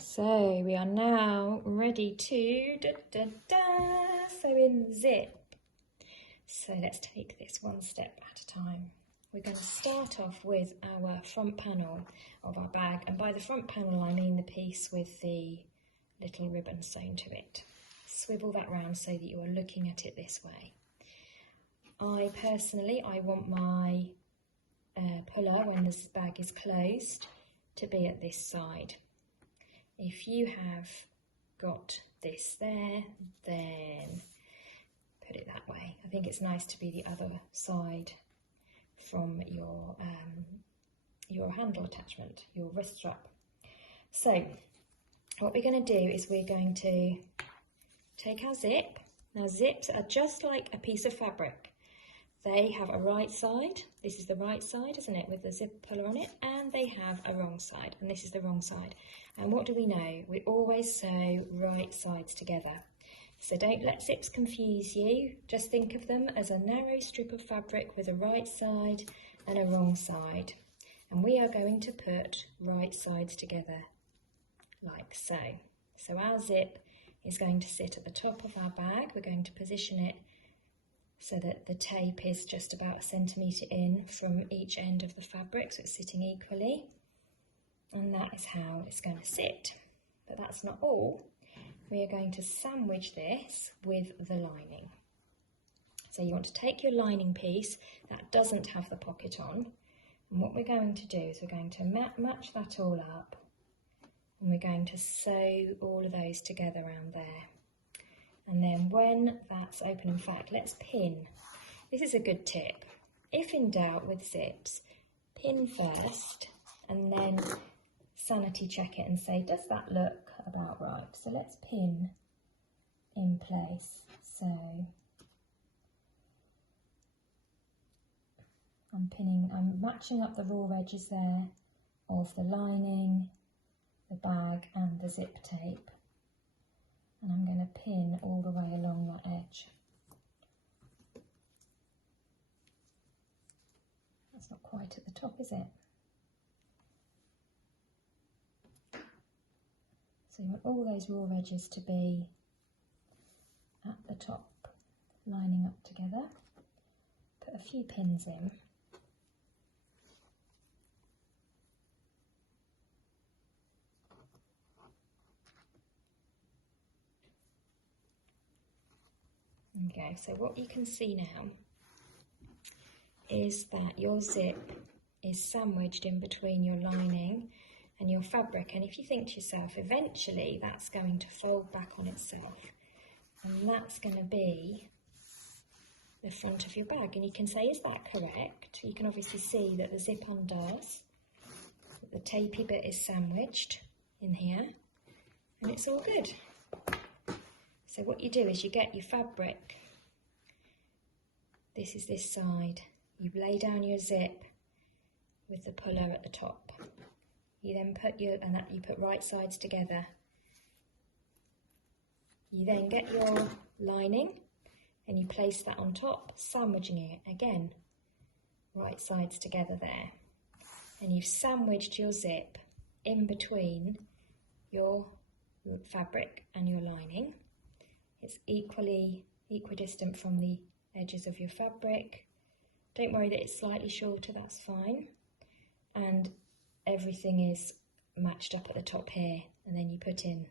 So we are now ready to sew in the zip. So let's take this one step at a time. We're going to start off with our front panel of our bag, and by the front panel I mean the piece with the little ribbon sewn to it. Swivel that round so that you are looking at it this way. I personally want my puller, when this bag is closed, to be at this side. If you have got this there, then put it that way. I think it's nice to be the other side from your handle attachment, your wrist strap. So what we're going to do is we're going to take our zip. Now zips are just like a piece of fabric. They have a right side, this is the right side, isn't it, with the zip puller on it, and they have a wrong side, and this is the wrong side. And what do we know? We always sew right sides together. So don't let zips confuse you, just think of them as a narrow strip of fabric with a right side and a wrong side. And we are going to put right sides together like so. So our zip is going to sit at the top of our bag. We're going to position it so that the tape is just about 1 centimetre in from each end of the fabric, so it's sitting equally. And that is how it's going to sit. But that's not all. We are going to sandwich this with the lining. So you want to take your lining piece that doesn't have the pocket on, and what we're going to do is we're going to match that all up, and we're going to sew all of those together around there. And then when that's open, in fact, let's pin. This is a good tip. If in doubt with zips, pin first and then sanity check it and say, does that look about right? So let's pin in place. So I'm matching up the raw edges there of the lining, the bag and the zip tape. And I'm going to pin all the way along that edge. That's not quite at the top, is it? So you want all those raw edges to be at the top, lining up together. Put a few pins in. Okay, so what you can see now is that your zip is sandwiched in between your lining and your fabric, and if you think to yourself, eventually that's going to fold back on itself, and that's going to be the front of your bag. And you can say, is that correct? You can obviously see that the zip undoes, that the tapey bit is sandwiched in here, and it's all good. So what you do is you get your fabric, this is this side, you lay down your zip with the puller at the top. You then put you put right sides together. You then get your lining and you place that on top, sandwiching it again, right sides together there. And you've sandwiched your zip in between your fabric and your lining. It's equidistant from the edges of your fabric. Don't worry that it's slightly shorter, that's fine. And everything is matched up at the top here, and then you put in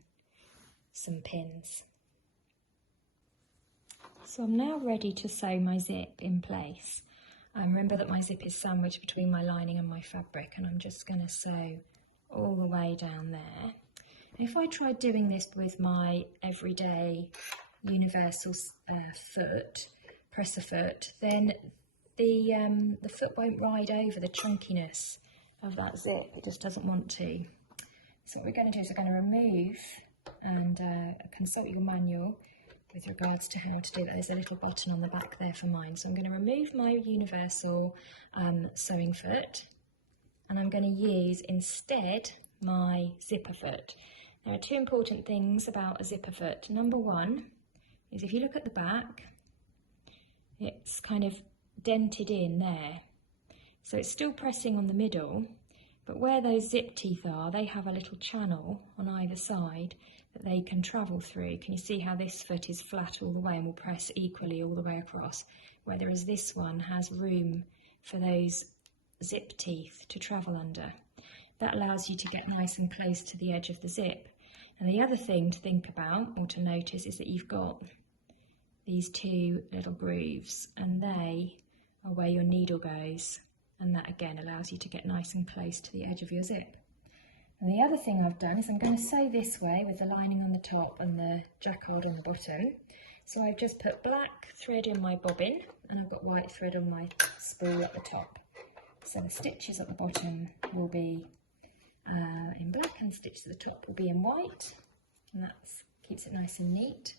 some pins. So I'm now ready to sew my zip in place. Remember that my zip is sandwiched between my lining and my fabric, and I'm just going to sew all the way down there. If I tried doing this with my everyday universal foot, presser foot, then the foot won't ride over the chunkiness of that zip. It just doesn't want to. So what we're going to do is we're going to remove and consult your manual with regards to how to do that. There's a little button on the back there for mine. So I'm going to remove my universal sewing foot, and I'm going to use instead my zipper foot. There are two important things about a zipper foot. Number one is if you look at the back, it's kind of dented in there. So it's still pressing on the middle, But where those zip teeth are, they have a little channel on either side that they can travel through. Can you see how this foot is flat all the way and will press equally all the way across? Whereas this one has room for those zip teeth to travel under. That allows you to get nice and close to the edge of the zip. And the other thing to think about or to notice is that you've got these two little grooves, and they are where your needle goes. And that again allows you to get nice and close to the edge of your zip. And the other thing I've done is I'm going to sew this way with the lining on the top and the jacquard on the bottom. So I've just put black thread in my bobbin and I've got white thread on my spool at the top. So the stitches at the bottom will be in black and the stitches at the top will be in white, and that keeps it nice and neat.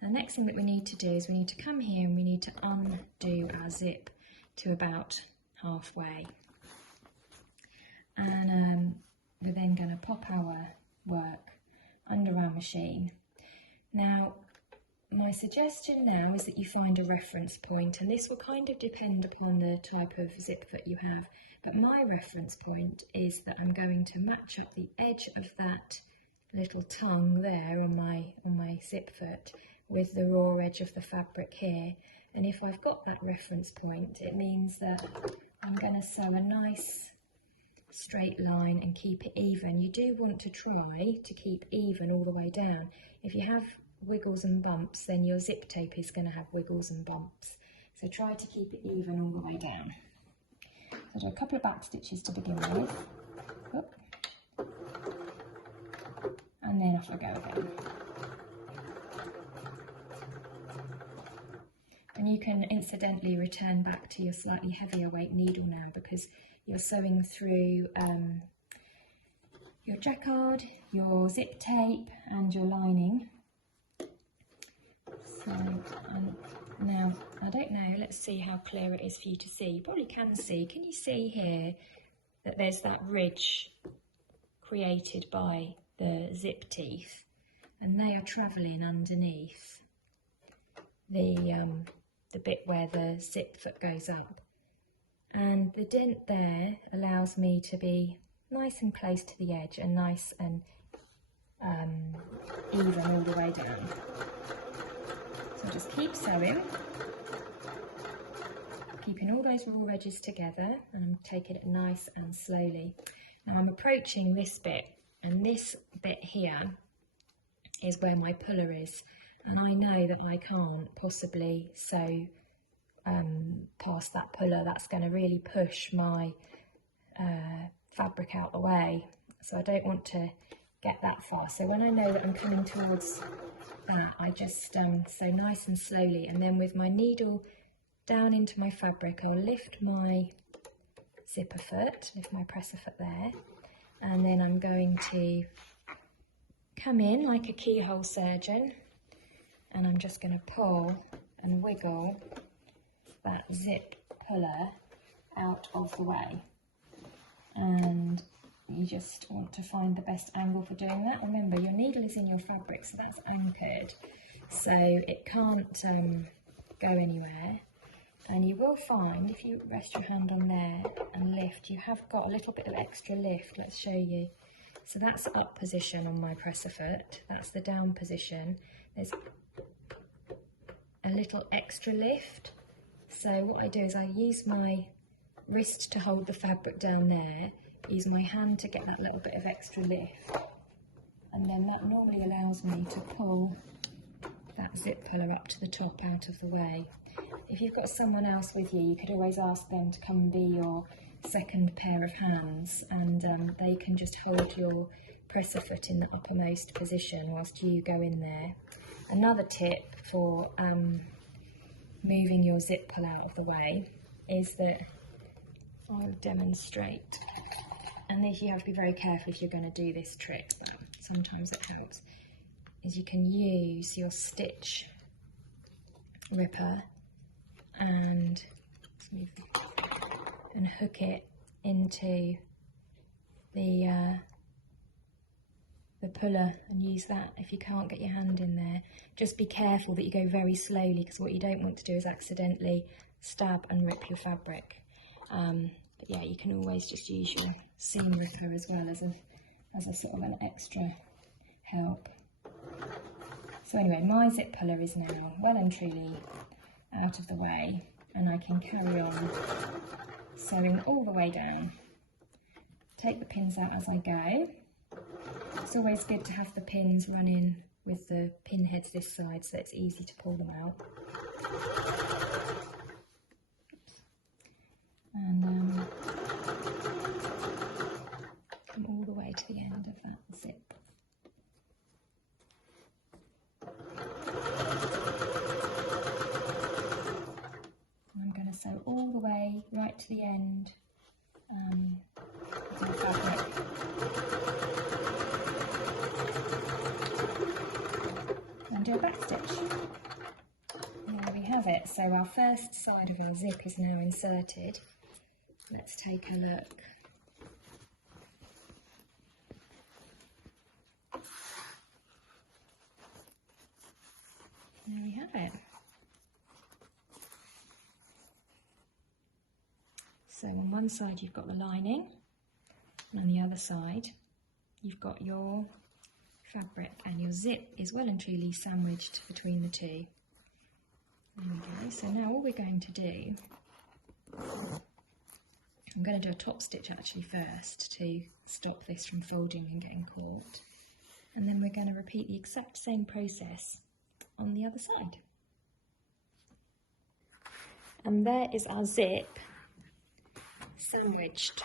And the next thing that we need to do is we need to come here and we need to undo our zip to about halfway, and we're then going to pop our work under our machine. Now my suggestion now is that you find a reference point, and this will kind of depend upon the type of zip foot you have, but my reference point is that I'm going to match up the edge of that little tongue there on my zip foot with the raw edge of the fabric here. And if I've got that reference point, it means that I'm going to sew a nice straight line and keep it even. You do want to try to keep even all the way down. If you have wiggles and bumps, then your zip tape is going to have wiggles and bumps. So try to keep it even all the way down. So do a couple of back stitches to begin with. Oop. And then off I go again. And you can incidentally return back to your slightly heavier weight needle now, because you're sewing through your jacquard, your zip tape and your lining. So now, I don't know, let's see how clear it is for you to see. You probably can see. Can you see here that there's that ridge created by the zip teeth, and they are travelling underneath the bit where the zip foot goes up, and the dent there allows me to be nice and close to the edge and nice and even all the way down. So just keep sewing, keeping all those raw edges together and taking it nice and slowly. Now I'm approaching this bit, and this bit here is where my puller is. And I know that I can't possibly sew past that puller. That's going to really push my fabric out the way. So I don't want to get that far. So when I know that I'm coming towards that, I just sew nice and slowly. And then with my needle down into my fabric, I'll lift my zipper foot, lift my presser foot there. And then I'm going to come in like a keyhole surgeon, and I'm just going to pull and wiggle that zip puller out of the way. And you just want to find the best angle for doing that. Remember, your needle is in your fabric, so that's anchored, so it can't go anywhere. And you will find, if you rest your hand on there and lift, you have got a little bit of extra lift. Let's show you. So that's up position on my presser foot, that's the down position. There's a little extra lift. So what I do is I use my wrist to hold the fabric down there, use my hand to get that little bit of extra lift, and then that normally allows me to pull that zip puller up to the top out of the way. If you've got someone else with you, you could always ask them to come and be your second pair of hands, and they can just hold your presser foot in the uppermost position whilst you go in there. Another tip for moving your zip pull out of the way is that I'll demonstrate, and this you have to be very careful if you're going to do this trick, but sometimes it helps, is you can use your stitch ripper and hook it into the puller and use that if you can't get your hand in there. Just be careful that you go very slowly, because what you don't want to do is accidentally stab and rip your fabric. But yeah, you can always just use your seam ripper as well as a sort of an extra help. So anyway, my zip puller is now well and truly out of the way, and I can carry on sewing all the way down. Take the pins out as I go. It's always good to have the pins run in with the pin heads this side so it's easy to pull them out. And come all the way to the end of that zip. I'm going to sew all the way right to the end of the fabric. And do a back stitch. And there we have it. So our first side of our zip is now inserted. Let's take a look. There we have it. So on one side you've got the lining, and on the other side you've got your fabric, and your zip is well and truly sandwiched between the two. There we go. So now all we're going to do, I'm going to do a top stitch actually first to stop this from folding and getting caught, and then we're going to repeat the exact same process on the other side. And there is our zip sandwiched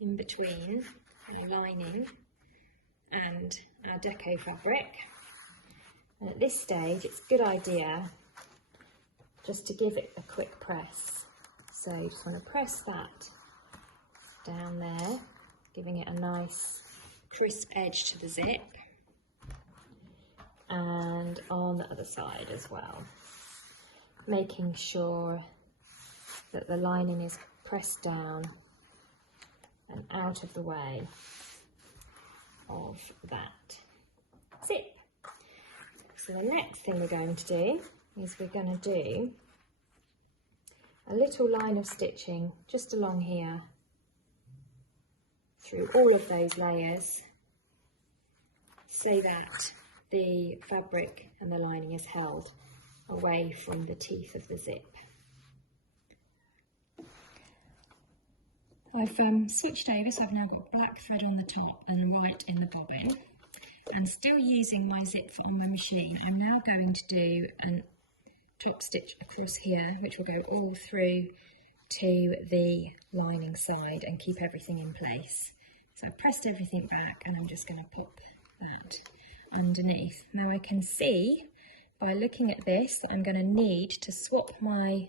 in between our lining and our deco fabric. And at this stage it's a good idea just to give it a quick press. So you just want to press that down there, giving it a nice crisp edge to the zip, and on the other side as well, making sure that the lining is pressed down and out of the way of that zip. So the next thing we're going to do is we're going to do a little line of stitching just along here through all of those layers so that the fabric and the lining is held away from the teeth of the zip. I've switched over, so I've now got black thread on the top and white in the bobbin. And still using my zip on my machine, I'm now going to do a top stitch across here, which will go all through to the lining side and keep everything in place. So I've pressed everything back and I'm just going to pop that underneath. Now I can see by looking at this that I'm going to need to swap my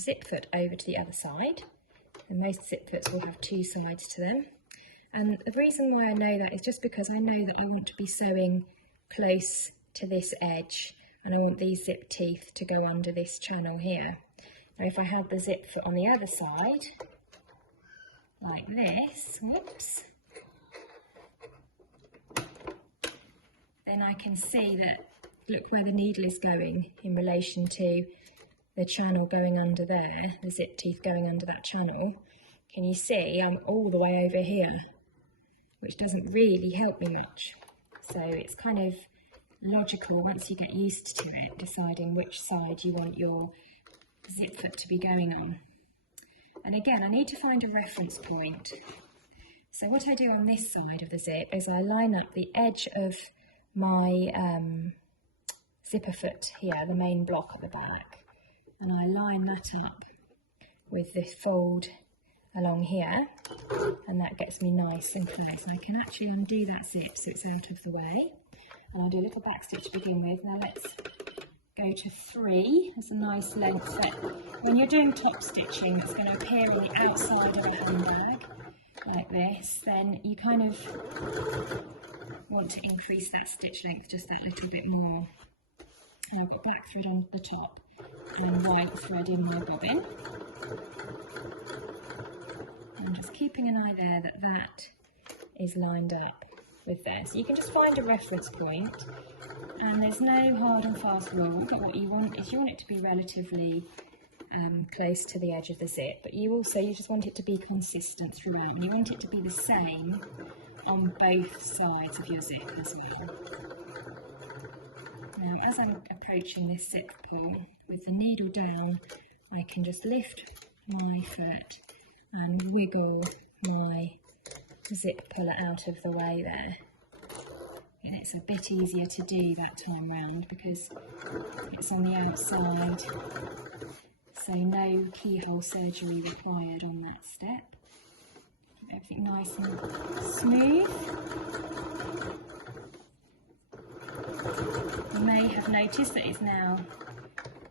zip foot over to the other side. And most zip foots will have two sides to them. And the reason why I know that is just because I know that I want to be sewing close to this edge, and I want these zip teeth to go under this channel here. Now if I had the zip foot on the other side, like this, whoops, then I can see that, look where the needle is going in relation to the channel going under there, the zip teeth going under that channel. Can you see I'm all the way over here, which doesn't really help me much. So it's kind of logical once you get used to it, deciding which side you want your zip foot to be going on. And again, I need to find a reference point. So what I do on this side of the zip is I line up the edge of my zipper foot here, the main block at the back, and I line that up with this fold along here, and that gets me nice and close. And I can actually undo that zip so it's out of the way, and I'll do a little back stitch to begin with. Now let's go to 3. It's a nice length that when you're doing top stitching that's going to appear on the outside of a handbag like this, then you kind of want to increase that stitch length just that little bit more. And I've got black thread on the top and white thread in my bobbin. I'm just keeping an eye there that that is lined up with there. So you can just find a reference point, and there's no hard and fast rule, but what you want is you want it to be relatively close to the edge of the zip, but you just want it to be consistent throughout, and you want it to be the same on both sides of your zip as well. Now, as I'm approaching this zip pull with the needle down, I can just lift my foot and wiggle my zip puller out of the way there. And it's a bit easier to do that time round because it's on the outside, so no keyhole surgery required on that step. Keep everything nice and smooth. You may have noticed that it's now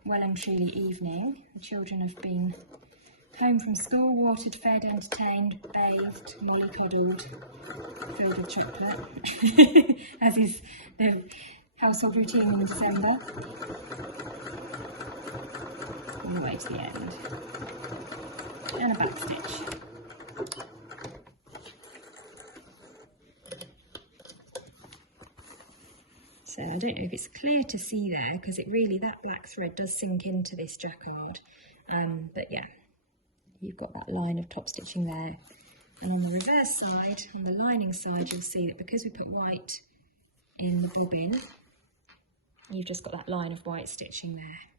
well and truly evening. The children have been home from school, watered, fed, entertained, bathed, mollycoddled, filled with chocolate, as is the household routine in December. All the way to the end. And a back stitch. So I don't know if it's clear to see there, because that black thread does sink into this jacquard. But yeah, you've got that line of top stitching there. And on the reverse side, on the lining side, you'll see that because we put white in the bobbin, you've just got that line of white stitching there.